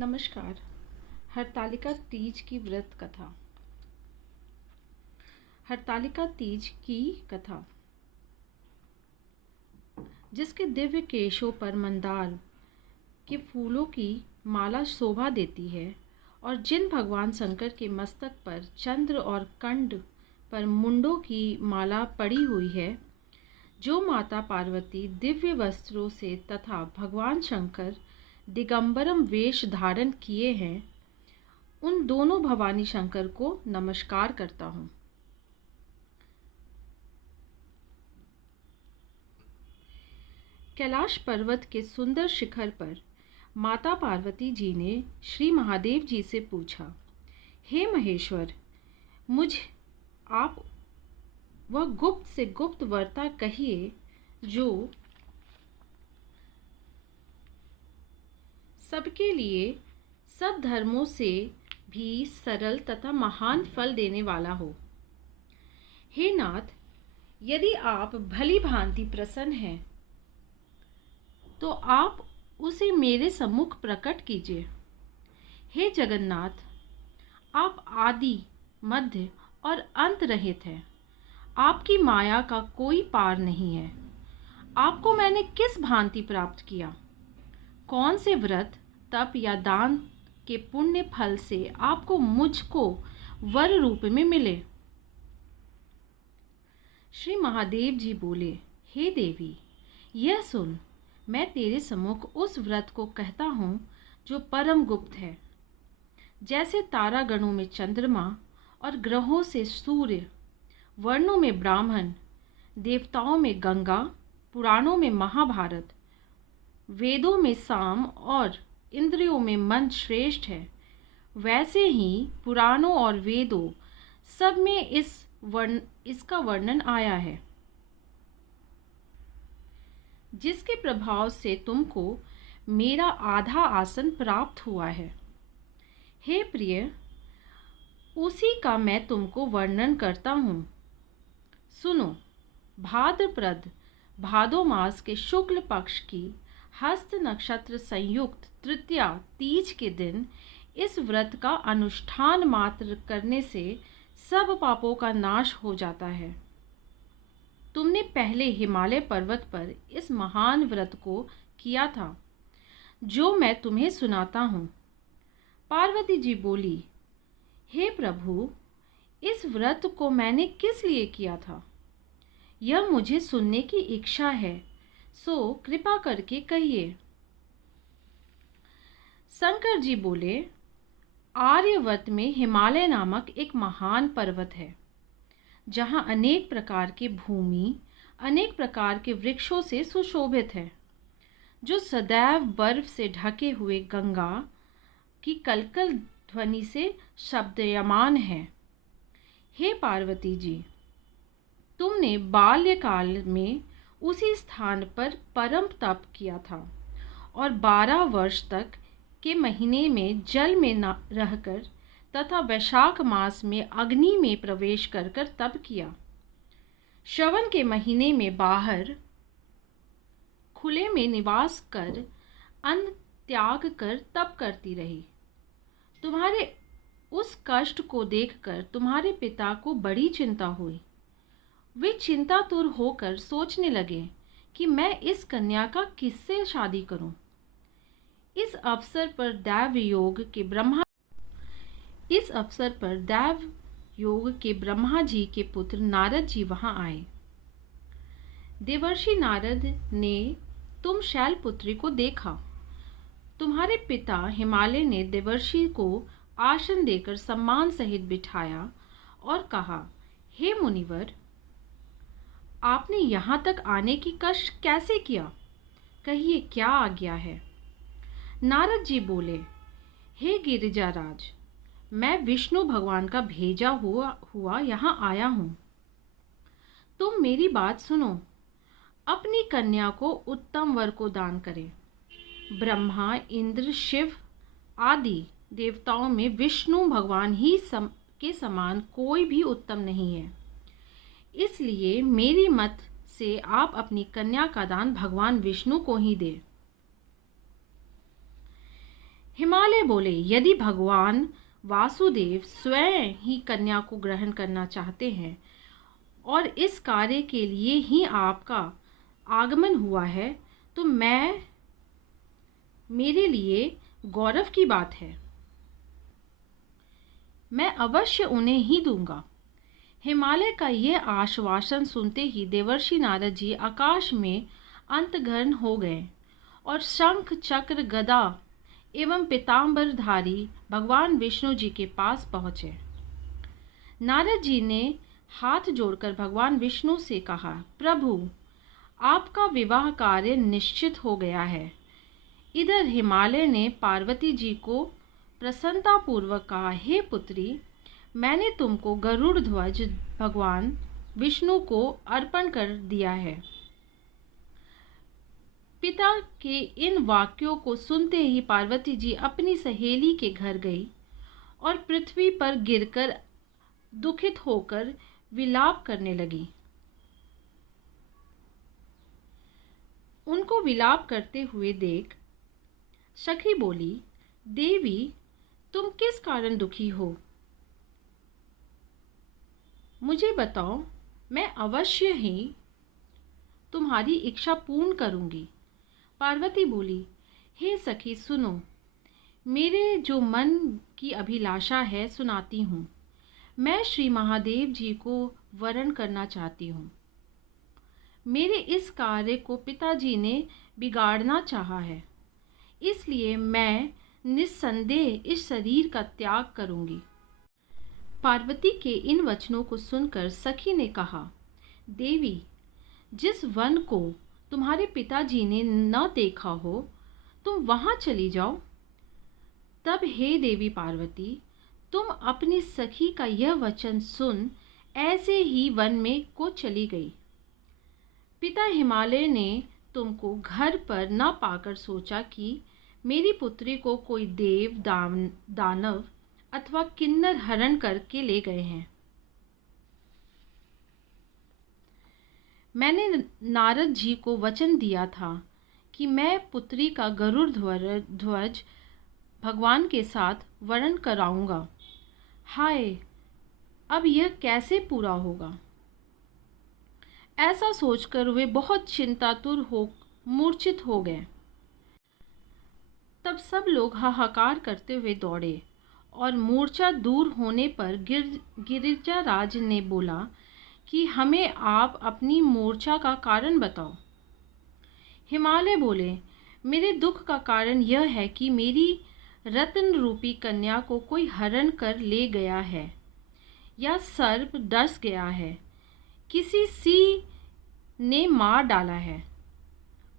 नमस्कार। हरतालिका तीज की व्रत कथा। हरतालिका तीज की कथा। जिसके दिव्य केशों पर मंदार के फूलों की माला शोभा देती है और जिन भगवान शंकर के मस्तक पर चंद्र और कंठ पर मुंडों की माला पड़ी हुई है, जो माता पार्वती दिव्य वस्त्रों से तथा भगवान शंकर दिगंबरम वेश धारण किए हैं, उन दोनों भवानी शंकर को नमस्कार करता हूँ। कैलाश पर्वत के सुंदर शिखर पर माता पार्वती जी ने श्री महादेव जी से पूछा, हे महेश्वर, मुझ आप वह गुप्त से गुप्त वार्ता कहिए जो सबके लिए सब धर्मों से भी सरल तथा महान फल देने वाला हो। हे नाथ, यदि आप भली भांति प्रसन्न हैं तो आप उसे मेरे सम्मुख प्रकट कीजिए। हे जगन्नाथ, आप आदि, मध्य और अंत रहित हैं। आपकी माया का कोई पार नहीं है। आपको मैंने किस भांति प्राप्त किया? कौन से व्रत, तप या दान के पुण्य फल से आपको मुझको वर रूप में मिले? श्री महादेव जी बोले, हे देवी, यह सुन, मैं तेरे सम्मुख उस व्रत को कहता हूँ जो परम गुप्त है। जैसे तारागणों में चंद्रमा और ग्रहों से सूर्य, वर्णों में ब्राह्मण, देवताओं में गंगा, पुराणों में महाभारत, वेदों में साम और इंद्रियों में मन श्रेष्ठ है, वैसे ही पुराणों और वेदों सब में इसका वर्णन आया है। जिसके प्रभाव से तुमको मेरा आधा आसन प्राप्त हुआ है। हे प्रिय, उसी का मैं तुमको वर्णन करता हूँ। सुनो, भाद्रपद भादो मास के शुक्ल पक्ष की हस्त नक्षत्र संयुक्त तृतीया तीज के दिन इस व्रत का अनुष्ठान मात्र करने से सब पापों का नाश हो जाता है। तुमने पहले हिमालय पर्वत पर इस महान व्रत को किया था, जो मैं तुम्हें सुनाता हूँ। पार्वती जी बोली, हे प्रभु, इस व्रत को मैंने किस लिए किया था, यह मुझे सुनने की इच्छा है, सो कृपा करके कहिए। शंकर जी बोले, आर्यवर्त में हिमालय नामक एक महान पर्वत है, जहाँ अनेक प्रकार की भूमि अनेक प्रकार के वृक्षों से सुशोभित है, जो सदैव बर्फ से ढके हुए गंगा की कलकल ध्वनि से शब्दयमान है। हे पार्वती जी, तुमने बाल्यकाल में उसी स्थान पर परम तप किया था और 12 वर्ष तक के महीने में जल में न रहकर तथा वैशाख मास में अग्नि में प्रवेश कर तप किया। श्रवण के महीने में बाहर खुले में निवास कर अन्न त्याग कर तप करती रही। तुम्हारे उस कष्ट को देखकर तुम्हारे पिता को बड़ी चिंता हुई। वे चिंतातुर होकर सोचने लगे कि मैं इस कन्या का किससे शादी करूं। इस अवसर पर दैव योग के ब्रह्मा जी के पुत्र नारद जी वहां आए। देवर्षि नारद ने तुम शैलपुत्री को देखा। तुम्हारे पिता हिमालय ने देवर्षि को आसन देकर सम्मान सहित बिठाया और कहा, हे मुनिवर, आपने यहाँ तक आने की कष्ट कैसे किया? कहिए, क्या आज्ञा है? नारद जी बोले, हे गिरिजाराज, मैं विष्णु भगवान का भेजा हुआ यहाँ आया हूँ। तुम मेरी बात सुनो। अपनी कन्या को उत्तम वर को दान करें। ब्रह्मा, इंद्र, शिव आदि देवताओं में विष्णु भगवान ही के समान कोई भी उत्तम नहीं है। इसलिए मेरी मत से आप अपनी कन्या का दान भगवान विष्णु को ही दें। हिमालय बोले, यदि भगवान वासुदेव स्वयं ही कन्या को ग्रहण करना चाहते हैं और इस कार्य के लिए ही आपका आगमन हुआ है, तो मेरे लिए गौरव की बात है। मैं अवश्य उन्हें ही दूंगा। हिमालय का यह आश्वासन सुनते ही देवर्षि नारद जी आकाश में अंतर्धान हो गए और शंख चक्र गदा एवं पीतांबरधारी भगवान विष्णु जी के पास पहुँचे। नारद जी ने हाथ जोड़कर भगवान विष्णु से कहा, प्रभु, आपका विवाह कार्य निश्चित हो गया है। इधर हिमालय ने पार्वती जी को प्रसन्नतापूर्वक कहा, हे पुत्री, मैंने तुमको गरुड़ ध्वज भगवान विष्णु को अर्पण कर दिया है। पिता के इन वाक्यों को सुनते ही पार्वती जी अपनी सहेली के घर गई और पृथ्वी पर गिरकर दुखित होकर विलाप करने लगी। उनको विलाप करते हुए देख सखी बोली, देवी, तुम किस कारण दुखी हो? मुझे बताओ, मैं अवश्य ही तुम्हारी इच्छा पूर्ण करूंगी। पार्वती बोली, हे सखी, सुनो, मेरे जो मन की अभिलाषा है सुनाती हूँ। मैं श्री महादेव जी को वरण करना चाहती हूँ। मेरे इस कार्य को पिताजी ने बिगाड़ना चाहा है, इसलिए मैं निस्संदेह इस शरीर का त्याग करूंगी। पार्वती के इन वचनों को सुनकर सखी ने कहा, देवी, जिस वन को तुम्हारे पिताजी ने न देखा हो, तुम वहां चली जाओ। तब हे देवी पार्वती, तुम अपनी सखी का यह वचन सुन ऐसे ही वन में को चली गई। पिता हिमालय ने तुमको घर पर न पाकर सोचा कि मेरी पुत्री को कोई देव दानव अथवा किन्नर हरण करके ले गए हैं। मैंने नारद जी को वचन दिया था कि मैं पुत्री का गरुड़ ध्वज भगवान के साथ वरण कराऊंगा। हाय, अब यह कैसे पूरा होगा? ऐसा सोचकर वे बहुत चिंतातुर हो मूर्छित हो गए। तब सब लोग हाहाकार करते हुए दौड़े और मूर्छा दूर होने पर गिरिजाराज ने बोला कि हमें आप अपनी मूर्छा का कारण बताओ। हिमालय बोले, मेरे दुख का कारण यह है कि मेरी रत्न रूपी कन्या को कोई हरण कर ले गया है या सर्प डस गया है, किसी सी ने मार डाला है।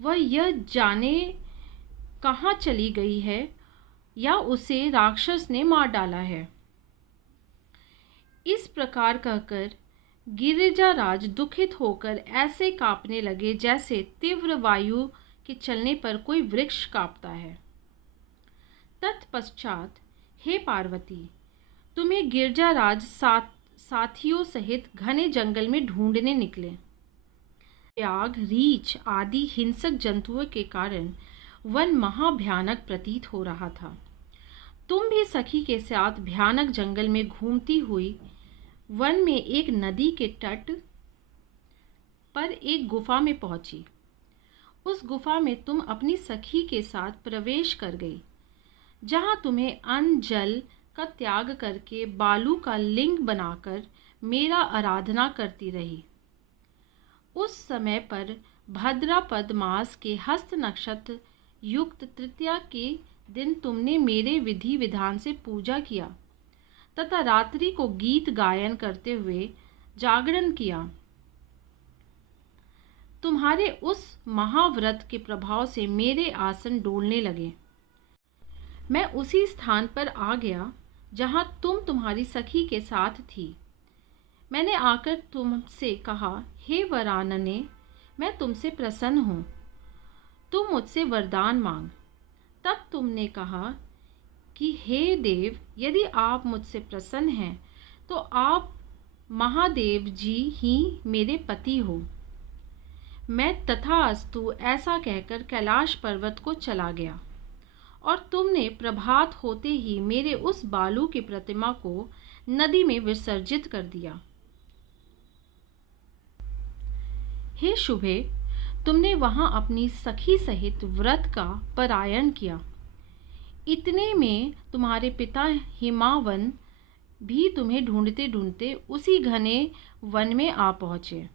वह यह जाने कहाँ चली गई है या उसे राक्षस ने मार डाला है। इस प्रकार कहकर गिरिजाराज दुखित होकर ऐसे कांपने लगे जैसे तीव्र वायु के चलने पर कोई वृक्ष कांपता है। तत्पश्चात हे पार्वती, तुम्हें गिरिजाराज साथियों सहित घने जंगल में ढूंढने निकले। व्याघ, रीछ आदि हिंसक जंतुओं के कारण वन महाभयानक प्रतीत हो रहा था। तुम भी सखी के साथ भयानक जंगल में घूमती हुई वन में एक नदी के तट पर एक गुफा में पहुंची। उस गुफा में तुम अपनी सखी के साथ प्रवेश कर गई, जहां तुम्हें अन्न जल का त्याग करके बालू का लिंग बनाकर मेरा आराधना करती रही। उस समय पर भाद्रपद मास के हस्त नक्षत्र युक्त तृतीया के दिन तुमने मेरे विधि विधान से पूजा किया तथा रात्रि को गीत गायन करते हुए जागरण किया। तुम्हारे उस महाव्रत के प्रभाव से मेरे आसन डोलने लगे। मैं उसी स्थान पर आ गया जहां तुम तुम्हारी सखी के साथ थी। मैंने आकर तुमसे कहा, हे वरानने, मैं तुमसे प्रसन्न हूँ, तुम मुझसे वरदान मांग। तब तुमने कहा कि हे देव, यदि आप मुझसे प्रसन्न हैं तो आप महादेव जी ही मेरे पति हो। मैं तथास्तु ऐसा कहकर कैलाश पर्वत को चला गया और तुमने प्रभात होते ही मेरे उस बालू की प्रतिमा को नदी में विसर्जित कर दिया। हे शुभे, तुमने वहां अपनी सखी सहित व्रत का परायण किया। इतने में तुम्हारे पिता हिमावन भी तुम्हें ढूंढते ढूंढते उसी घने वन में आ पहुंचे।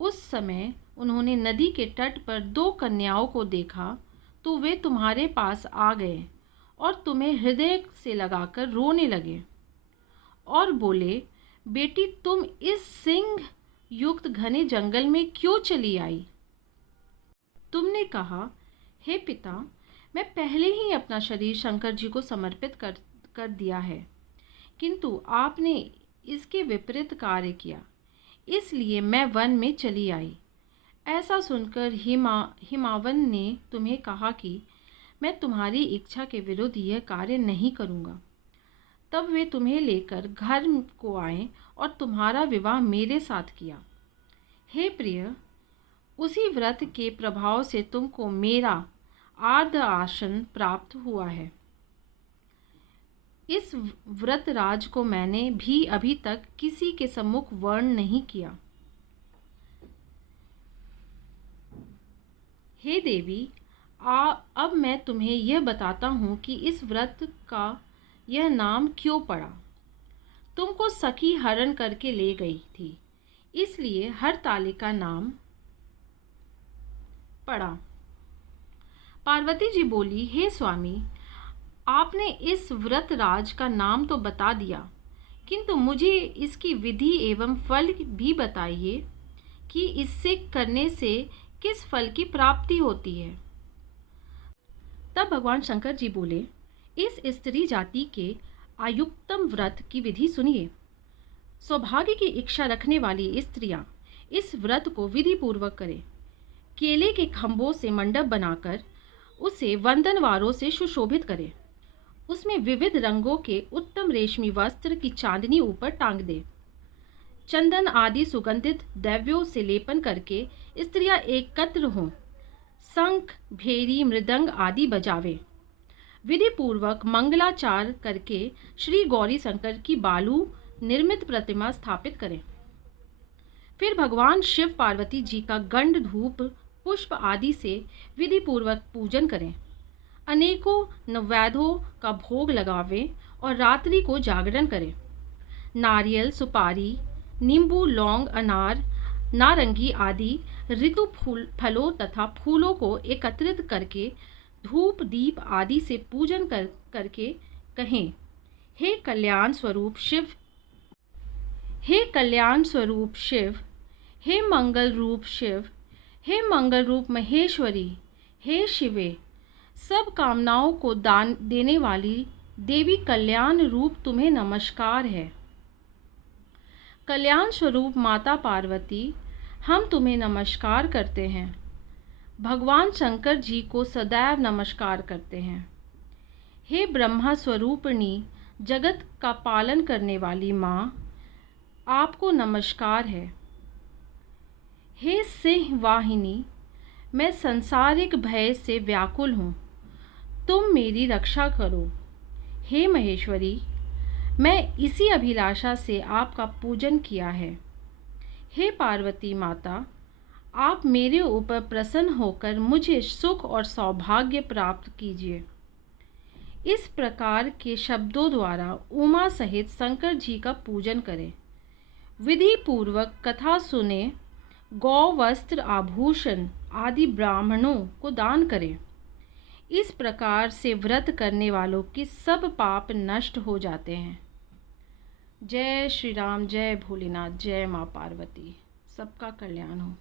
उस समय उन्होंने नदी के तट पर 2 कन्याओं को देखा तो वे तुम्हारे पास आ गए और तुम्हें हृदय से लगाकर रोने लगे और बोले, बेटी, तुम इस सिंह युक्त घने जंगल में क्यों चली आई? तुमने कहा, हे पिता, मैं पहले ही अपना शरीर शंकर जी को समर्पित कर दिया है, किंतु आपने इसके विपरीत कार्य किया, इसलिए मैं वन में चली आई। ऐसा सुनकर हिमावन ने तुम्हें कहा कि मैं तुम्हारी इच्छा के विरुद्ध यह कार्य नहीं करूँगा। तब वे तुम्हें लेकर घर को आए और तुम्हारा विवाह मेरे साथ किया। हे प्रिय, उसी व्रत के प्रभाव से तुमको मेरा आर्ध आसन प्राप्त हुआ है। इस व्रत राज को मैंने भी अभी तक किसी के सम्मुख वर्ण नहीं किया। हे देवी, अब मैं तुम्हें यह बताता हूँ कि इस व्रत का यह नाम क्यों पड़ा। तुमको सखी हरण करके ले गई थी, इसलिए हरतालिका नाम पड़ा। पार्वती जी बोली, हे स्वामी, आपने इस व्रत राज का नाम तो बता दिया, किंतु मुझे इसकी विधि एवं फल भी बताइए कि इससे करने से किस फल की प्राप्ति होती है। तब भगवान शंकर जी बोले, इस स्त्री जाति के आयुक्तम व्रत की विधि सुनिए। सौभाग्य की इच्छा रखने वाली स्त्रियां इस व्रत को विधि पूर्वक करें। केले के खंभों से मंडप बनाकर उसे वंदनवारों से सुशोभित करें। उसमें विविध रंगों के उत्तम रेशमी वस्त्र की चांदनी ऊपर टांग दे। चंदन आदि सुगंधित द्रव्यों से लेपन करके स्त्रियां एकत्र हों। शंख, भेरी, मृदंग आदि बजावे। विधि पूर्वक मंगलाचार करके श्री गौरी शंकर की बालू निर्मित प्रतिमा स्थापित करें। फिर भगवान शिव पार्वती जी का गंध, धूप, पुष्प आदि से विधि पूर्वक पूजन करें। अनेकों नैवेद्यों का भोग लगावें और रात्रि को जागरण करें। नारियल, सुपारी, नींबू, लौंग, अनार, नारंगी आदि ऋतु फलों तथा फूलों को एकत्रित करके धूप, दीप आदि से पूजन करके कहें, हे कल्याण स्वरूप शिव, हे कल्याण स्वरूप शिव, हे मंगल रूप शिव, हे मंगल रूप महेश्वरी, हे शिवे, सब कामनाओं को दान देने वाली देवी कल्याण रूप तुम्हें नमस्कार है। कल्याण स्वरूप माता पार्वती, हम तुम्हें नमस्कार करते हैं। भगवान शंकर जी को सदैव नमस्कार करते हैं। हे ब्रह्मा स्वरूपिणी, जगत का पालन करने वाली माँ, आपको नमस्कार है। हे सिंह वाहिनी, मैं सांसारिक भय से व्याकुल हूँ, तुम मेरी रक्षा करो। हे महेश्वरी, मैं इसी अभिलाषा से आपका पूजन किया है। हे पार्वती माता, आप मेरे ऊपर प्रसन्न होकर मुझे सुख और सौभाग्य प्राप्त कीजिए। इस प्रकार के शब्दों द्वारा उमा सहित शंकर जी का पूजन करें। विधि पूर्वक कथा सुने। गौ, वस्त्र, आभूषण आदि ब्राह्मणों को दान करें। इस प्रकार से व्रत करने वालों के सब पाप नष्ट हो जाते हैं। जय श्री राम, जय भोलेनाथ, जय माँ पार्वती। सबका कल्याण हो।